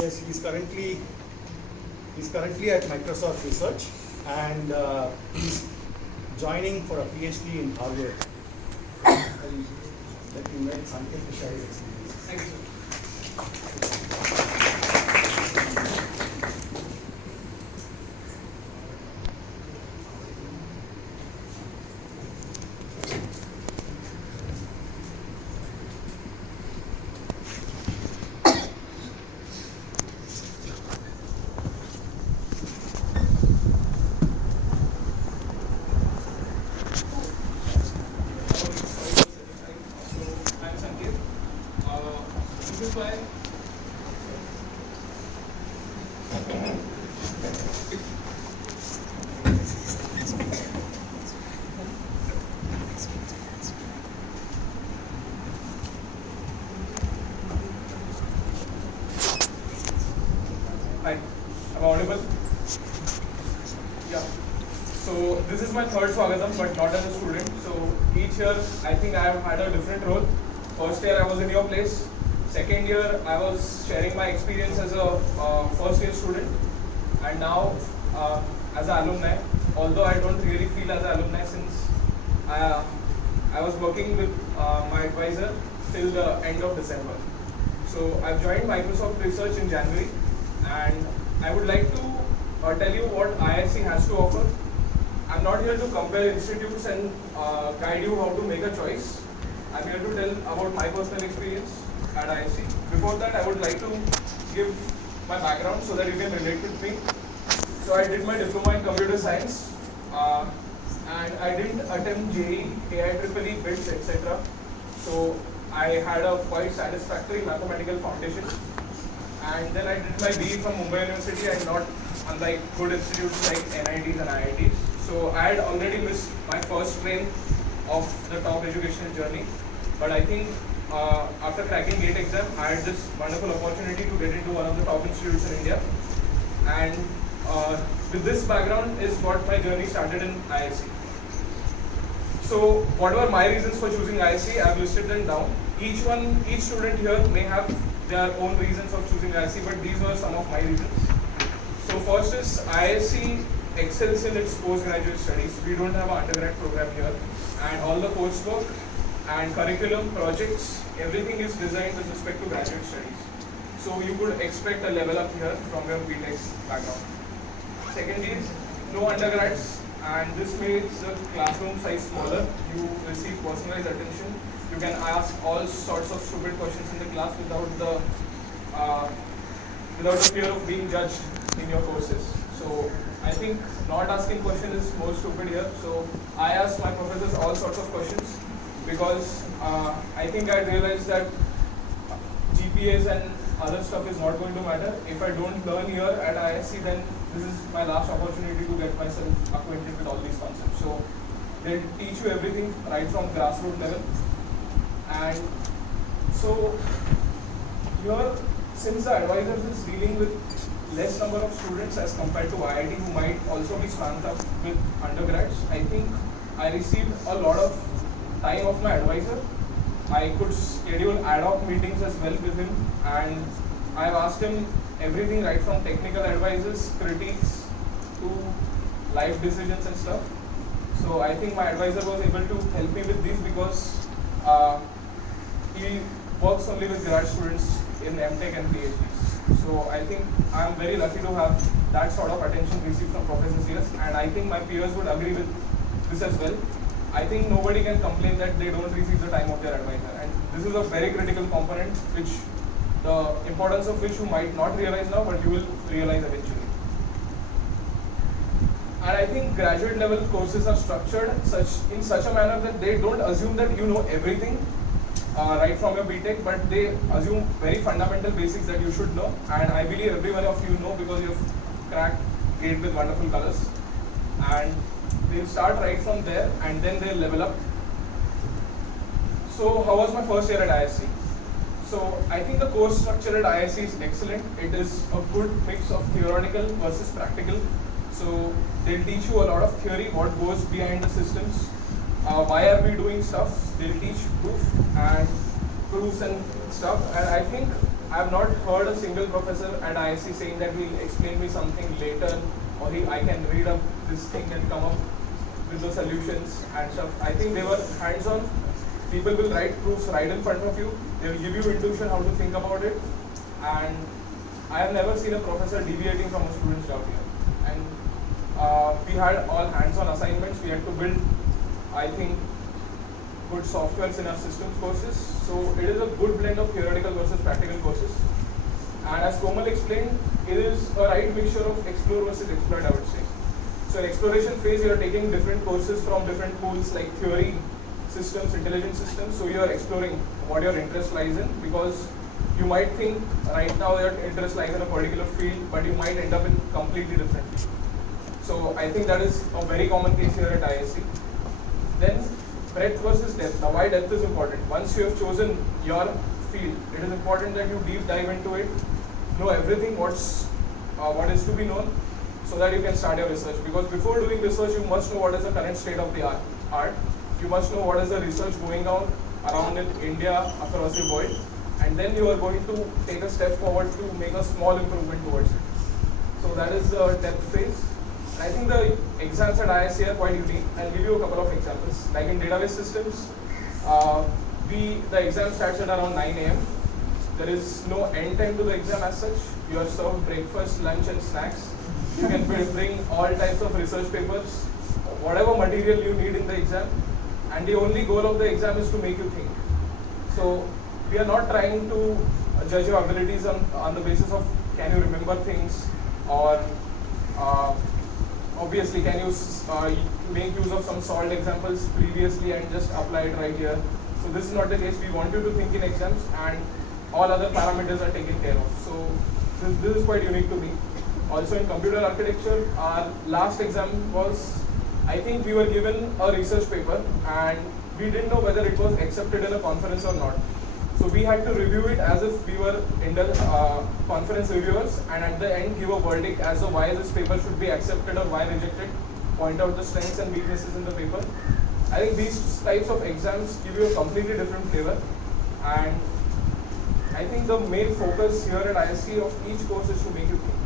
Yes, he's currently at Microsoft Research, and he's joining for a PhD in Harvard. Let me invite Sanket to share his experience. Thank you, sir. Hi, am I audible? Yeah. So this is my third Swagatham, but not as a student. So each year, I think I have had a different role. First year, I was in your place. Second year, I was sharing my experience as a first year student. And now, as an alumni, although I don't really feel as an alumni since I was working with my advisor till the end of December. So I've joined Microsoft Research in January, and I would like to tell you what IISc has to offer. I'm not here to compare institutes and guide you how to make a choice. I'm here to tell about my personal experience at IISc. Before that, I would like to give my background so that you can relate with me. So I did my diploma in computer science, and I didn't attempt JEE, IIEEE, BITS, etc. So I had a quite satisfactory mathematical foundation. And then I did my BE from Mumbai University, and not unlike good institutes like NITs and IITs. So I had already missed my first train of the top educational journey. But I think after cracking GATE exam, I had this wonderful opportunity to get into one of the top institutes in India. And with this background is what my journey started in IISc. So what were my reasons for choosing IISc? I have listed them down. Each student here may have their own reasons of choosing IISc, but these were some of my reasons. So first is IISc excels in its postgraduate studies. We don't have an undergrad program here, and all the coursework and curriculum projects, everything is designed with respect to graduate studies. So you could expect a level up here from your B.Tech background. Second is no undergrads, and this makes the classroom size smaller. You receive personalized attention. You can ask all sorts of stupid questions in the class without the fear of being judged in your courses. So I think not asking questions is more stupid here. So I asked my professors all sorts of questions because I think I realized that GPAs and other stuff is not going to matter. If I don't learn here at IISc, then this is my last opportunity to get myself acquainted with all these concepts. So they teach you everything right from grassroots level. And so here, since the advisors is dealing with less number of students as compared to IIT, who might also be swamped up with undergrads, I think I received a lot of time of my advisor. I could schedule ad hoc meetings as well with him, and I've asked him everything right from technical advices, critiques, to life decisions and stuff. So I think my advisor was able to help me with these because he works only with grad students in M.Tech and PhDs. So I think I'm very lucky to have that sort of attention received from professors here, and I think my peers would agree with this as well. I think nobody can complain that they don't receive the time of their advisor, and this is a very critical component which the importance of which you might not realize now, but you will realize eventually. And I think graduate level courses are structured in such a manner that they don't assume that you know everything right from your B.Tech, but they assume very fundamental basics that you should know. And I believe every one of you know because you've cracked GATE with wonderful colors. And they'll start right from there and then they'll level up. So how was my first year at IISc? So I think the course structure at IISc is excellent. It is a good mix of theoretical versus practical. So they'll teach you a lot of theory, what goes behind the systems, why are we doing stuff. They'll teach proofs and stuff. And I think I have not heard a single professor at IISc saying that he'll explain me something later, or I can read up this thing and come up with the solutions and stuff. I think they were hands-on. People will write proofs right in front of you. They will give you intuition how to think about it. And I have never seen a professor deviating from a student's doubt here. And we had all hands-on assignments. We had to build, I think, good softwares in our systems courses. So it is a good blend of theoretical versus practical courses. And as Komal explained, it is a right mixture of explore versus exploit, I would say. So in exploration phase, you are taking different courses from different pools like theory, systems, intelligent systems. So you are exploring what your interest lies in, because you might think right now your interest lies in a particular field, but you might end up in completely different field. So I think that is a very common case here at IISc. Then breadth versus depth. Now why depth is important? Once you have chosen your field, it is important that you deep dive into it, know everything what is to be known, so that you can start your research. Because before doing research, you must know what is the current state of the art. You must know what is the research going on around in India, across the world, and then you are going to take a step forward to make a small improvement towards it. So that is the depth phase. And I think the exams at IISc are quite unique. I'll give you a couple of examples. Like in database systems, the exam starts at around 9 a.m. There is no end time to the exam as such. You are served breakfast, lunch and snacks. You can bring all types of research papers, whatever material you need in the exam. And the only goal of the exam is to make you think. So we are not trying to judge your abilities on the basis of can you remember things, or obviously can you make use of some solved examples previously and just apply it right here. So this is not the case. We want you to think in exams, and all other parameters are taken care of. So this is quite unique to me. Also in computer architecture, our last exam was, I think we were given a research paper and we didn't know whether it was accepted in a conference or not. So we had to review it as if we were conference reviewers, and at the end give a verdict as to why this paper should be accepted or why rejected, point out the strengths and weaknesses in the paper. I think these types of exams give you a completely different flavor, and I think the main focus here at IISc of each course is to make you think.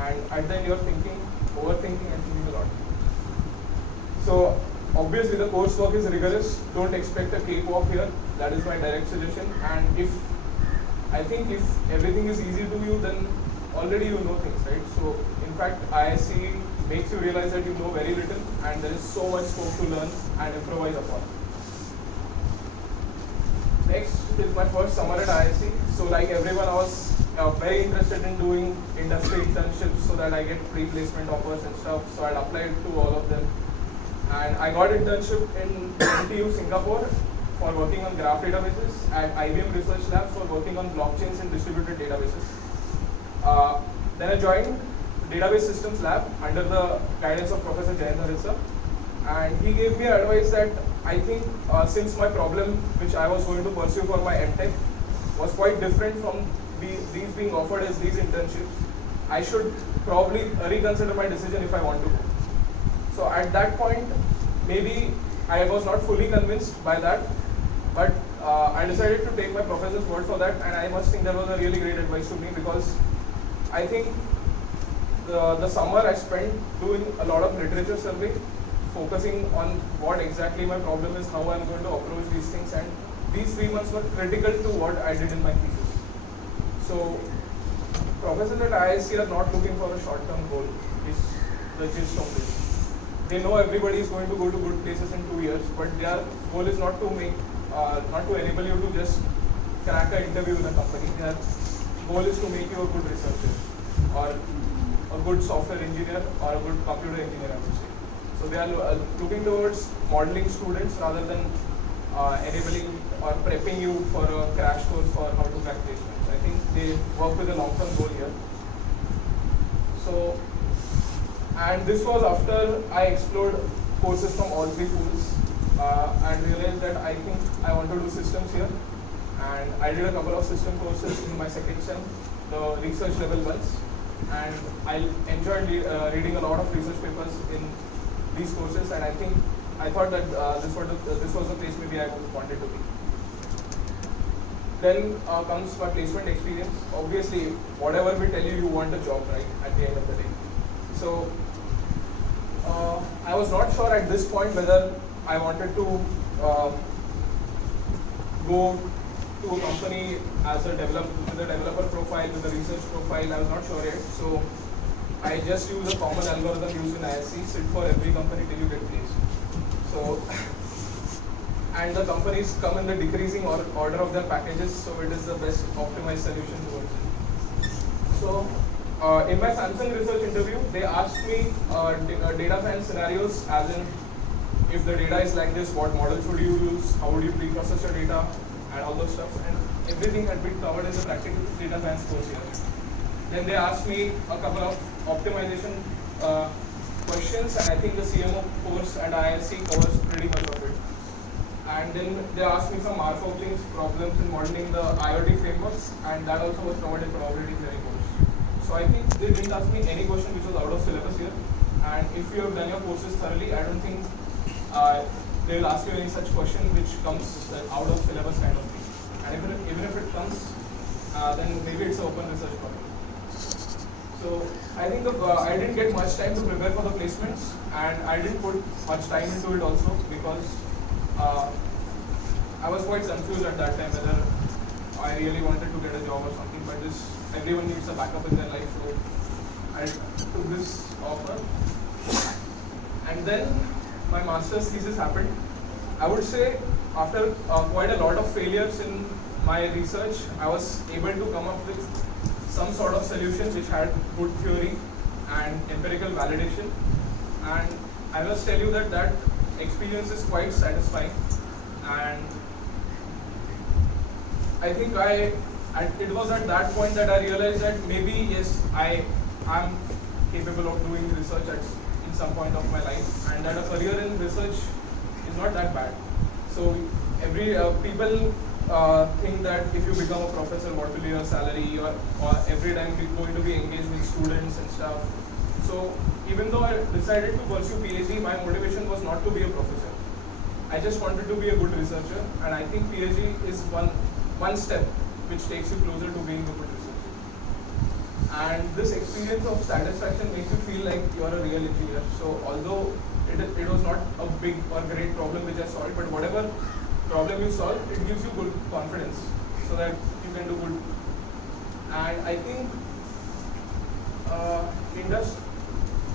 And at the end you're thinking, overthinking and thinking a lot. So obviously the coursework is rigorous. Don't expect a cakewalk here. That is my direct suggestion. And I think if everything is easy to you, then already you know things, right? So in fact, IISc makes you realize that you know very little, and there is so much scope to learn and improvise upon. Next is my first summer at IISc. So like everyone, I was very interested in doing industry internships so that I get pre-placement offers and stuff. So I applied to all of them. And I got internship in NTU Singapore for working on graph databases, at IBM Research Labs for working on blockchains and distributed databases. Then I joined Database Systems Lab under the guidance of Professor Jayant Haritsa. And he gave me advice that I think since my problem which I was going to pursue for my M.Tech was quite different from these being offered as these internships, I should probably reconsider my decision if I want to go. So at that point, maybe I was not fully convinced by that, but I decided to take my professor's word for that, and I must think that was a really great advice to me, because I think the summer I spent doing a lot of literature survey, focusing on what exactly my problem is, how I'm going to approach these things, and these 3 months were critical to what I did in my thesis. So professors at IISc are not looking for a short-term goal, is the gist of this. They know everybody is going to go to good places in 2 years, but their goal is not to enable you to just crack an interview in a company. Their goal is to make you a good researcher, or a good software engineer, or a good computer engineer, I would say. So they are looking towards modeling students rather than enabling or prepping you for a crash course for how to crack placements. I think they work with a long-term goal here. So, and this was after I explored courses from all three pools and realized that I think I want to do systems here. And I did a couple of system courses in my second sem, the research level ones. And I enjoyed reading a lot of research papers in these courses, and I thought that this was the place maybe I wanted to be. then comes my placement experience. Obviously, whatever we tell you, you want a job, right, at the end of the day. So, I was not sure at this point whether I wanted to go to a company as a with a developer profile, with a research profile. I was not sure yet. So, I just use a common algorithm used in IISc, sit for every company till you get placed. So, and the companies come in the decreasing order of their packages, so it is the best optimized solution towards it. So, in my Samsung research interview, they asked me data science scenarios, as in if the data is like this, what model should you use, how would you pre-process your data, and all those stuff. And everything had been covered in the practical data science course here. Then they asked me a couple of optimization questions, and I think the CMO course and IISc covers pretty much of it. And then they asked me some RFO things, problems in modeling the IoT frameworks, and that also was covered in probability theory course. So I think they didn't ask me any question which was out of syllabus here. And if you have done your courses thoroughly, I don't think they will ask you any such question which comes out of syllabus kind of thing. And even if it comes, then maybe it's an open research problem. So I think I didn't get much time to prepare for the placements, and I didn't put much time into it also because I was quite confused at that time whether I really wanted to get a job or something. But everyone needs a backup in their life, so I took this offer. And then my master's thesis happened. I would say after quite a lot of failures in my research, I was able to come up with some sort of solution which had good theory and empirical validation. And I must tell you that experience is quite satisfying. And I think it was at that point that I realized that maybe yes, I am capable of doing research in some point of my life, and that a career in research is not that bad. So every people think that if you become a professor, what will be your salary, or every time you're going to be engaged with students and stuff. So even though I decided to pursue PhD, my motivation was not to be a professor. I just wanted to be a good researcher, and I think PhD is one step which takes you closer to being a good researcher. And this experience of satisfaction makes you feel like you are a real engineer. So although it was not a big or great problem which I solved, but whatever problem you solve, it gives you good confidence so that you can do good. And I think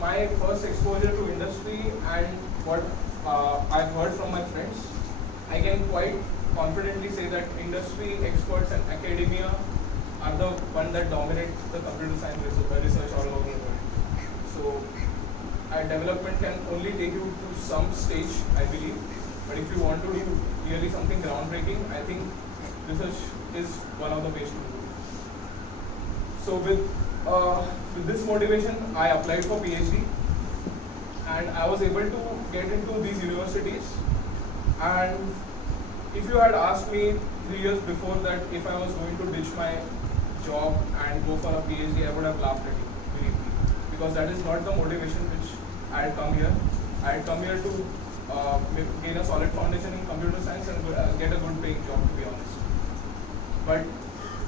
my first exposure to industry and what I've heard from my friends, I can quite confidently say that industry experts and academia are the one that dominate the computer science research all over the world. So development can only take you to some stage, I believe. But if you want to do really something groundbreaking, I think research is one of the ways to do it. So with this motivation, I applied for PhD, and I was able to get into these universities. And if you had asked me 3 years before that if I was going to ditch my job and go for a PhD, I would have laughed at you, believe me, because that is not the motivation which I had come here. I had come here to gain a solid foundation in computer science and get a good paying job, to be honest. But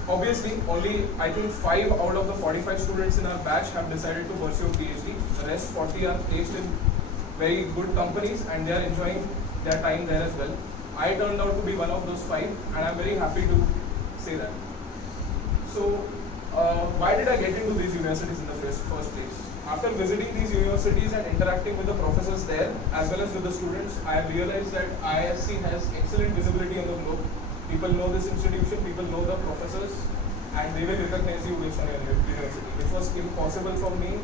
obviously, only I think 5 out of the 45 students in our batch have decided to pursue a PhD. The rest 40 are placed in very good companies and they are enjoying their time there as well. I turned out to be one of those 5, and I'm very happy to say that. So, why did I get into these universities in the first place? After visiting these universities and interacting with the professors there, as well as with the students, I have realized that IISc has excellent visibility on the globe. People know this institution, people know the professors, and they will recognize you based on your university, which was impossible for me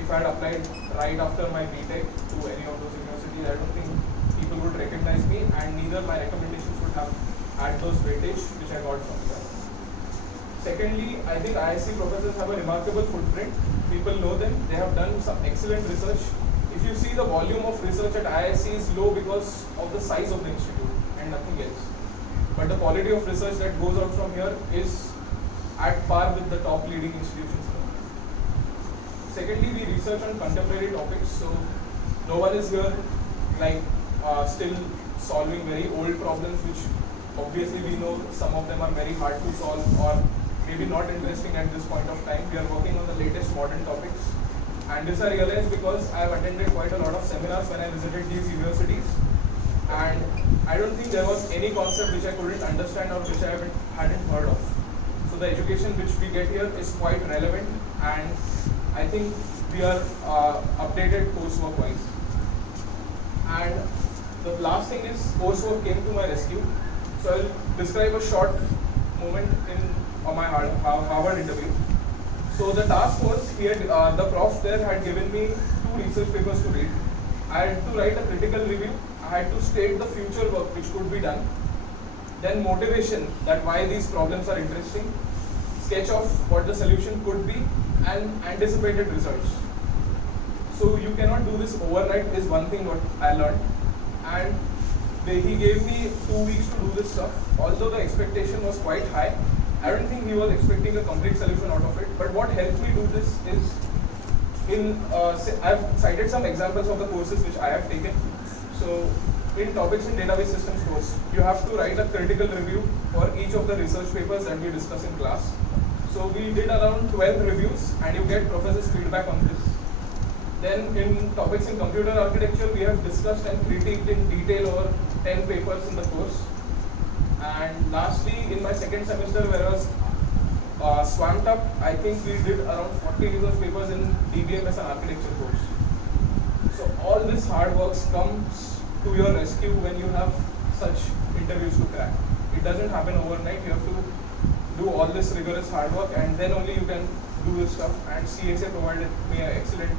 if I had applied right after my B.Tech to any of those universities. I don't think people would recognize me, and neither my recommendations would have had those weightage which I got from there. Secondly, I think IISc professors have a remarkable footprint. People know them. They have done some excellent research. If you see, the volume of research at IISc is low because of the size of the institute and nothing else. But the quality of research that goes out from here is at par with the top leading institutions. Secondly, we research on contemporary topics. So no one is here like still solving very old problems which obviously we know some of them are very hard to solve or maybe not interesting at this point of time. We are working on the latest modern topics. And this I realized because I have attended quite a lot of seminars when I visited these universities. And I don't think there was any concept which I couldn't understand or which I hadn't heard of. So the education which we get here is quite relevant, and I think we are updated coursework wise. And the last thing is coursework came to my rescue. So I'll describe a short moment on my Harvard interview. So the task was, the prof there had given me 2 research papers to read. I had to write a critical review. I had to state the future work which could be done. Then motivation, that why these problems are interesting. Sketch of what the solution could be, and anticipated results. So you cannot do this overnight is one thing what I learned. And he gave me 2 weeks to do this stuff. Although the expectation was quite high, I don't think he was expecting a complete solution out of it. But what helped me do this is, I've cited some examples of the courses which I have taken. So in topics in database systems course, you have to write a critical review for each of the research papers that we discuss in class. So we did around 12 reviews, and you get professor's feedback on this. Then in topics in computer architecture, we have discussed and critiqued in detail over 10 papers in the course. And lastly, in my second semester, where I was swamped up, I think we did around 40 research papers in DBM as an architecture course. So all this hard work comes to your rescue when you have such interviews to crack. It doesn't happen overnight. You have to do all this rigorous hard work, and then only you can do this stuff. And CSA provided me an excellent,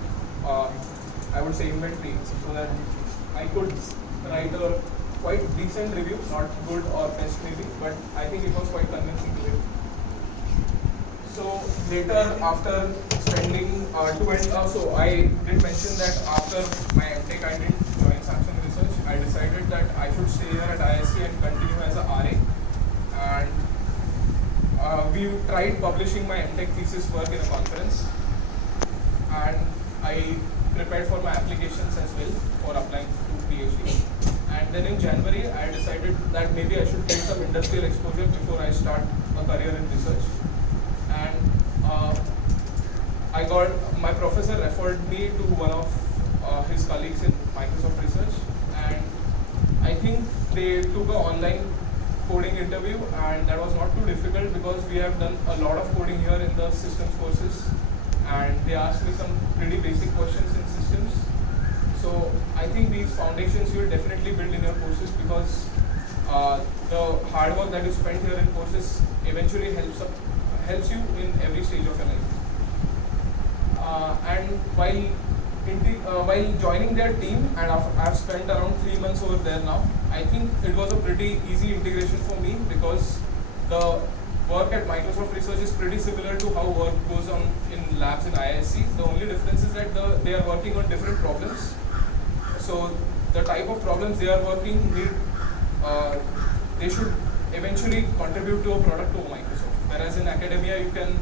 I would say, inventory, so that I could write a quite decent review, not good or best maybe, but I think it was quite convincing to him. So later, after spending so I did mention that after my M.Tech I didn't join Saxon Research. I decided that I should stay here at IISc and continue as a RA. And we tried publishing my M.Tech thesis work in a conference, and I prepared for my applications as well for applying to PhD. And then in January, I decided that maybe I should get some industrial exposure before I start a career in research. And my professor referred me to one of his colleagues in Microsoft Research, and I think they took an online coding interview, and that was not too difficult because we have done a lot of coding here in the systems courses, and they asked me some pretty basic questions in systems. So I think these foundations you will definitely build in your courses, because the hard work that you spend here in courses eventually helps you in every stage of your life. And while joining their team, and I've spent around 3 months over there now, I think it was a pretty easy integration for me, because the work at Microsoft Research is pretty similar to how work goes on in labs in IISc. The only difference is that they are working on different problems. So the type of problems they are working they should eventually contribute to a product to Microsoft. Whereas in academia, you can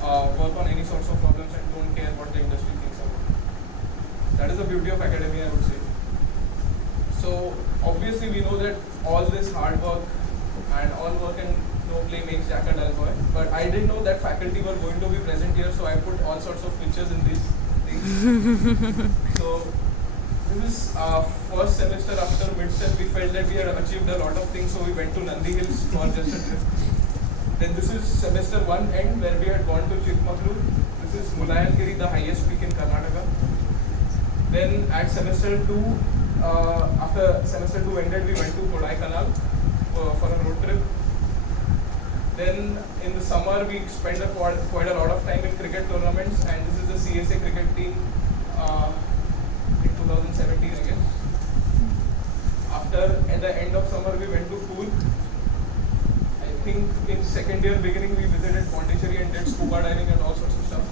work on any sorts of problems and don't care what the industry thinks about it. That is the beauty of academia, I would say. So obviously we know that all this hard work and all work and no play makes Jack a dull boy. But I didn't know that faculty were going to be present here, so I put all sorts of pictures in these things. So this is first semester after mid-sem. We felt that we had achieved a lot of things, so we went to Nandi Hills for just a trip. Then this is semester 1 end, where we had gone to Chikmagalur. This is Mulayangiri, the highest peak in Karnataka. Then at semester 2, after semester 2 ended, we went to Kodaikanal for a road trip. Then in the summer, we spent quite a lot of time in cricket tournaments, and this is the CSA cricket team in 2017, I guess. At the end of summer, we went to pool. I think in second year beginning, we visited Pondicherry and did scuba diving and all sorts of stuff.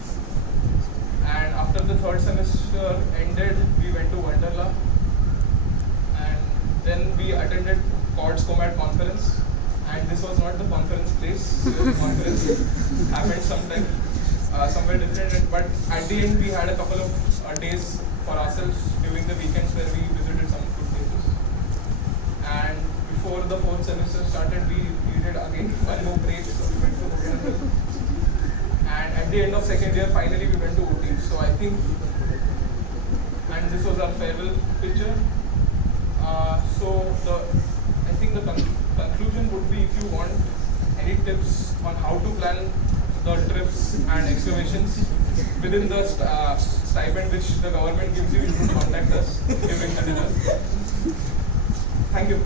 And after the third semester ended, we went to Wonderla. And then we attended Coursework conference. And this was not the conference place. The conference happened sometime, somewhere different. But at the end, we had a couple of days for ourselves during the weekends where we visited some good places. And before the fourth semester started, we needed again one more break, so we went to Cornell. And at the end of second year, finally we went to OT. So I think, and this was our farewell picture. I think the conclusion would be, if you want any tips on how to plan the trips and excavations within the stipend which the government gives you, you should contact us during the dinner. Thank you.